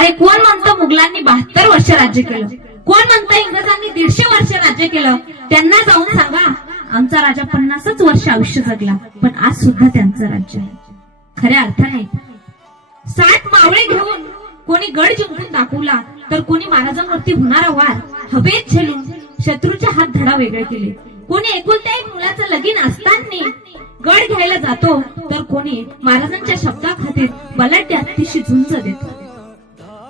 अरे कोण म्हणतं मुघलांनी 72 वर्ष राज्य केलं, कोण म्हणतं इंग्रजांनी 150 वर्ष राज्य केलं. त्यांना जाऊन सांगा आमचा राजा 50च वर्ष आयुष्य जगला, पण आज सुद्धा त्यांचं राज्य आहे. खऱ्या अर्थाने 7 मावळे घेऊन कोणी गड जिंकून दाखवला, तर कोणी महाराजांवरती होणारा वार हवेत झेलून शत्रूच्या हात धडा वेगळे केले. कोणी एकुलत्या एक मुलाचं लगीन असताना गड घ्यायला जातो, तर कोणी महाराजांच्या शब्दाखातीर बलाढ्य हत्तीशी झुंज देतो.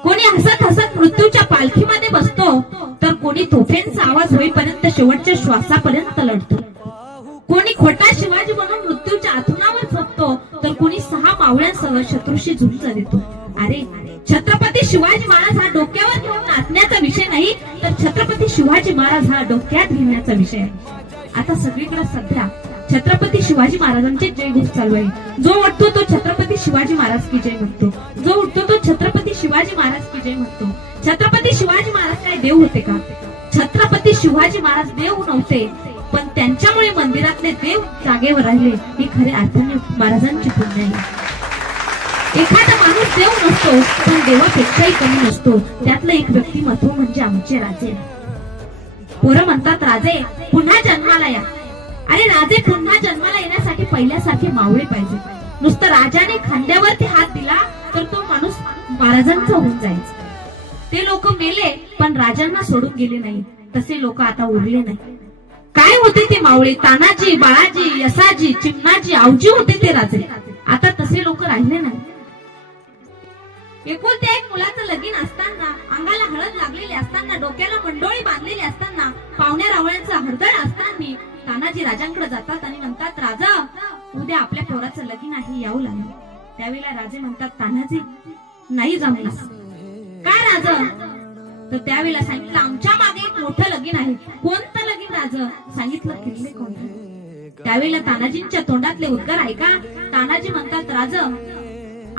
कोणी हसत हसत मृत्यूच्या पालखीमध्ये बसतो, तर कोणी तोफेंचा आवाज होईपर्यंत शेवटच्या श्वासापर्यंत लढतो. कोणी खोटा शिवाजी म्हणून मृत्यूच्या आथुनावर झोपतो, तर कोणी 6 मावळ्यांसह शत्रूशी झुंज देतो. अरे छत्रपती शिवाजी महाराज हा डोक्यावर घेऊन नाचण्याचा विषय नाही, तर छत्रपती शिवाजी महाराज हा डोक्यात घेण्याचा विषय आहे. आता सगळीकडे सध्या छत्रपती शिवाजी महाराजांचे जयघोष चालू आहे. जो उठतो तो छत्रपती शिवाजी महाराज की जय म्हणतो, जो उठतो तो छत्रपती शिवाजी महाराज की जय म्हणतो. छत्रपती शिवाजी महाराज काय देव होते का? छत्रपती शिवाजी महाराज देव नव्हते, पण त्यांच्यामुळे मंदिरातले देव जागेवर राहिले. ही खऱ्या अर्थाने महाराजांची पुण्य आहे. एखादा माणूस देव नसतो, पण देवापेक्षाही कमी नसतो. त्यातलं एक व्यक्तिमत्व म्हणजे आमचे राजे. पोरं म्हणतात राजे पुन्हा जन्माला या. अरे राजे पुन्हा जन्माला येण्यासाठी पहिल्यासारखे मावळे पाहिजे. नुसतं राजाने खांद्यावरती हात दिला तर तो माणूस महाराजांचा होऊन जायचा. ते लोक मेले पण राजांना सोडून गेले नाही. तसे लोक आता उरले नाही. काय होते ते मावळे? तानाजी, बाळाजी, यसाजी, चिमणाजी, आवजी होते ते राजे. आता तसे लोक राहिले नाही. एकुलत्या एक मुलाचं लगीन असताना, अंगाला हळद लागलेली असताना, डोक्याला मंडोळी बांधलेली असताना, पाहुण्या रावळ्यांचा हरदळ असताना तानाजी राजांकडे जातात आणि म्हणतात राजा उद्या आपल्या पोराचं लगीन आहे, यावं लागेल. त्यावेळेला राजे म्हणतात तानाजी नाही जमणार. काय राजा? तर त्यावेळेला सांगितलं आमच्या मागे एक मोठं लगीन आहे. कोणतं लगीन राजा? सांगितलं किल्ले कोणते. त्यावेळेला तानाजींच्या तोंडातले उद्गार ऐका. तानाजी म्हणतात राजा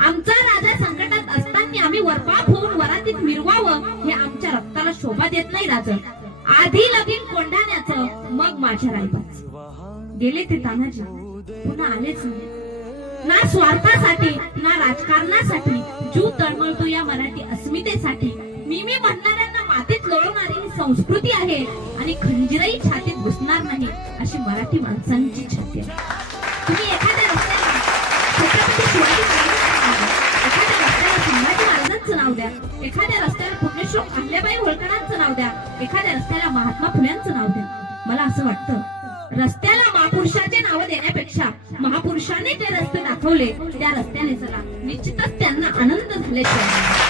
आमचा राजा संकटात असताना आम्ही वरपाप होऊन वरातीत मिरवावं हे आमच्या रक्ताला शोभा देत नाही राजा. आधी लगीन कोंढाण्याचं, मग माझ्या रायबाचं. गेले ते तानाजी, पुन्हा आलेच नाही. ना स्वार्थासाठी ना राजकारणासाठी जीव तळमळतो या मराठी अस्मितेसाठी. मी म्हणणाऱ्यांना मातीत लोळवणारी ही संस्कृती आहे आणि खंजीरही छातीत घुसणार नाही अशी मराठी माणसांची छाती आहे. तुम्ही एखाद्या रस्त्याला छत्रपती शिवाजी एखाद्या रस्त्याला संभाजी महाराजांचं नाव द्या, एखाद्या रस्त्याला पुण्यश्लोक अहिल्याबाई होळकरांचं नाव द्या, एखाद्या रस्त्याला महात्मा फुल्यांचं नाव द्या. मला असं वाटतं रस्त्याला महापुरुषाचे नाव देण्यापेक्षा महापुरुषाने जे रस्ते दाखवले त्या रस्त्याने चला. निश्चितच त्यांना आनंद झाल्याशिवाय